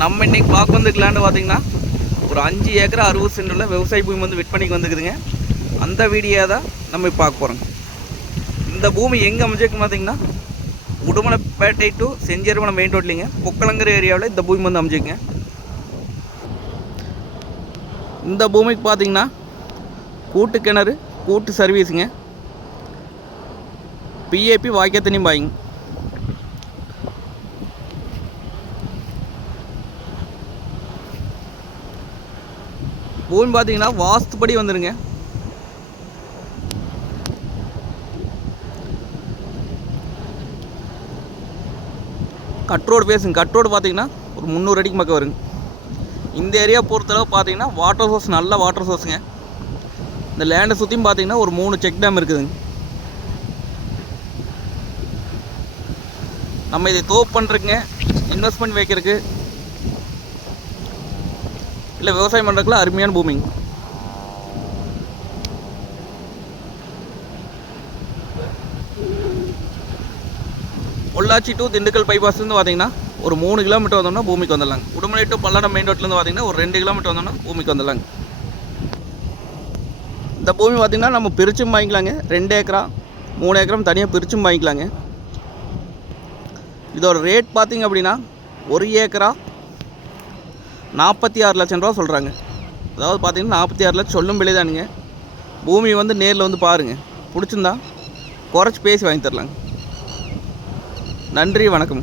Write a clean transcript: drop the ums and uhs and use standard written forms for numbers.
நம்ம இன்றைக்கி பார்க்க வந்துக்கலான்னு பார்த்தீங்கன்னா ஒரு 5 ஏக்கர் 60 சென்டில் விவசாய பூமி வந்து விற்பனைக்கு வந்துக்குதுங்க. அந்த வீடியோ தான் நம்ம இப்போ பார்க்க போகிறோங்க. இந்த பூமி எங்கே அமைஞ்சிருக்குன்னு பார்த்தீங்கன்னா உடுமலைப்பேட்டை டு செஞ்சேரிமலை மெயின் ரோட்லிங்க பொக்கலங்கிற ஏரியாவில் இந்த பூமி வந்து அமைஞ்சிருக்குங்க. இந்த பூமிக்கு பார்த்தீங்கன்னா கூட்டு கிணறு கூட்டு சர்வீஸுங்க, பிஏபி வாய்க்கால் தண்ணி பாய்ங்க. பூமி பார்த்தீங்கன்னா வாஸ்துப்படி வந்துடுங்க. கட்ரோடு பேசுங்க. கட்ரோடு பார்த்தீங்கன்னா ஒரு 300 அடிக்கு பக்கம் வருங்க. இந்த ஏரியா பொறுத்தளவு பார்த்தீங்கன்னா வாட்டர் சோர்ஸ் நல்ல வாட்டர் சோர்ஸுங்க. இந்த லேண்டை சுற்றியும் பார்த்தீங்கன்னா ஒரு 3 செக் டேம் இருக்குதுங்க. நம்ம இதை தோப்பு பண்ணுறதுங்க, இன்வெஸ்ட்மெண்ட் வைக்கிறதுக்கு இல்லை விவசாயம் பண்ணுறதுக்குலாம் அருமையான பூமிங்க. பொள்ளாச்சி டு திண்டுக்கல் பைபாஸ்லேருந்து பார்த்தீங்கன்னா ஒரு 3 கிலோமீட்டர் வந்தோம்னா பூமிக்கு வந்துடலாங்க. உடுமலை டு பல்லடம் மெயின் ரோட்லேருந்து பார்த்தீங்கன்னா ஒரு 2 கிலோமீட்டர் வந்தோம்னா பூமிக்கு வந்துடலாங்க. இந்த பூமி பார்த்திங்கன்னா நம்ம பிரிச்சும் வாங்கிக்கலாங்க. 2 ஏக்கரா 3 ஏக்கரம் தனியாக பிரிச்சும் வாங்கிக்கலாங்க. இதோட ரேட் பார்த்திங்க அப்படின்னா 1 ஏக்கரா 46 லட்சம் ரூபா சொல்கிறாங்க. அதாவது பார்த்திங்கன்னா 46 லட்சம் சொல்லும் விலை தானுங்க. பூமி வந்து நேரில் வந்து பாருங்கள், பிடிச்சிருந்தா குறைச்சி பேசி வாங்கி தரலாங்க. நன்றி, வணக்கம்.